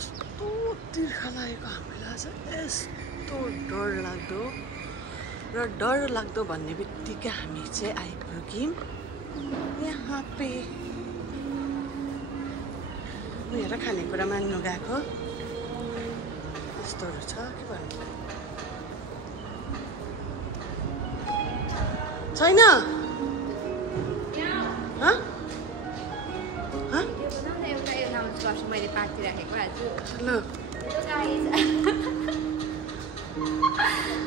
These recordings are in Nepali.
कस्तो तिर्खा लागेको हामीलाई चाहिँ यस्तो डरलाग्दो र डरलाग्दो भन्ने बित्तिकै हामी चाहिँ आइपुग्यौँ यहाँ पे मेरो खानेकुरा माग्नु गएको यस्तोहरू छ के भन्नु छैन मैले पार्टी राखेको आज ल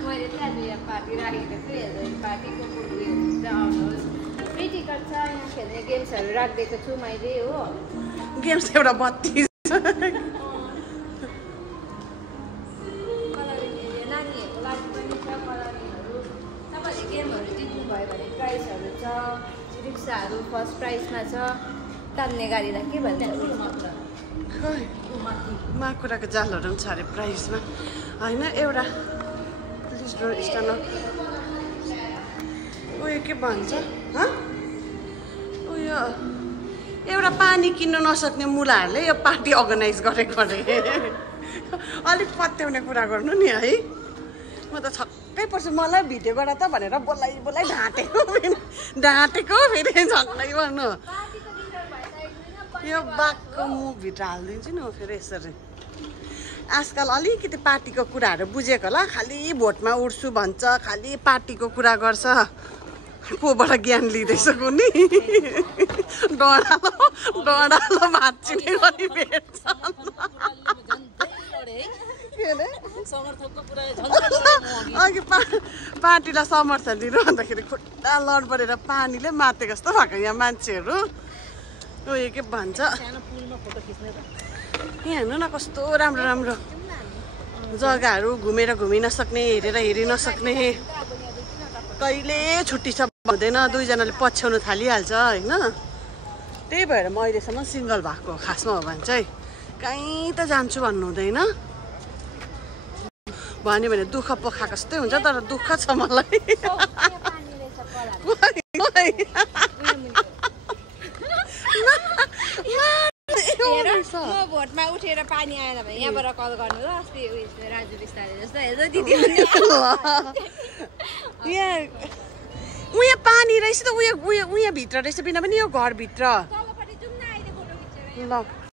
मैले चाहिँ आज यहाँ पार्टी राखेको छु हेर्नु पार्टीको हुन्छ आउनुहोस् फ्री टिकट छ यहाँ खेल्ने गेम्सहरू राखिदिएको छु मैले हो गेम्स एउटा बत्ती कलरिङ एरिया नानीहरूको लागि पनि छ कलरिङहरू तपाईँहरूले गेमहरू जित्नुभयो भने प्राइजहरू छ रिक्साहरू फर्स्ट प्राइजमा छ तान्ने गाडीलाई के भन्छ माकुराको जालहरू पनि छ अरे प्राइसमा होइन एउटा स्टानो उयो के भन्छ उयो एउटा पानी किन्नु नसक्ने मुलाहरूले यो पार्टी अर्गनाइज गरेको अरे अलिक पत्याउने कुरा गर्नु नि है म त छक्कै पर्छु मलाई भिडियो गर त भनेर बोलाइ ढाँटेको फेरि छक्कै गर्नु यो बाघको मुखभित्र हालिदिन्छु नि म फेरि यसरी आजकल अलिकति पार्टीको कुराहरू बुझेको होला खालि भोटमा उड्छु भन्छ खालि पार्टीको कुरा गर्छ कोबाट ज्ञान लिँदैछ कुनी डडालो भाँचिने गरी भेट्छ अघि पार्टीलाई समर्थन दिनु भन्दाखेरि खुट्टा लड परेर पानीले मातेको जस्तो भएको यहाँ मान्छेहरू उयो के भन्छ यहाँ हेर्नु न कस्तो राम्रो राम्रो जग्गाहरू घुमेर घुमि नसक्ने हेरेर हेरि नसक्ने कहिले छुट्टी छ हुँदैन दुईजनाले पछ्याउनु थालिहाल्छ होइन त्यही भएर म अहिलेसम्म सिङ्गल भएको खासमा हो भने चाहिँ कहीँ त जान्छु भन्नु हुँदैन भन्यो भने दुःख पोखाएको जस्तै हुन्छ तर दुःख छ मलाई म भोटमा उठेर पानी आएन भने यहाँबाट कल गर्नु ल अस्ति राजु बिस्तारै जस्तो हेर्दै दिदी उयो पानी रहेछ त उयो भित्र रहेछ बिना पनि यो घरभित्र तलपट्टि जाउँ न अहिले फोटो खिचेर ल